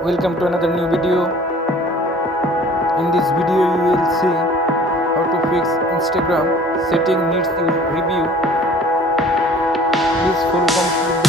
Welcome to another new video. In this video you will see how to fix Instagram setting needs your review. Please follow complete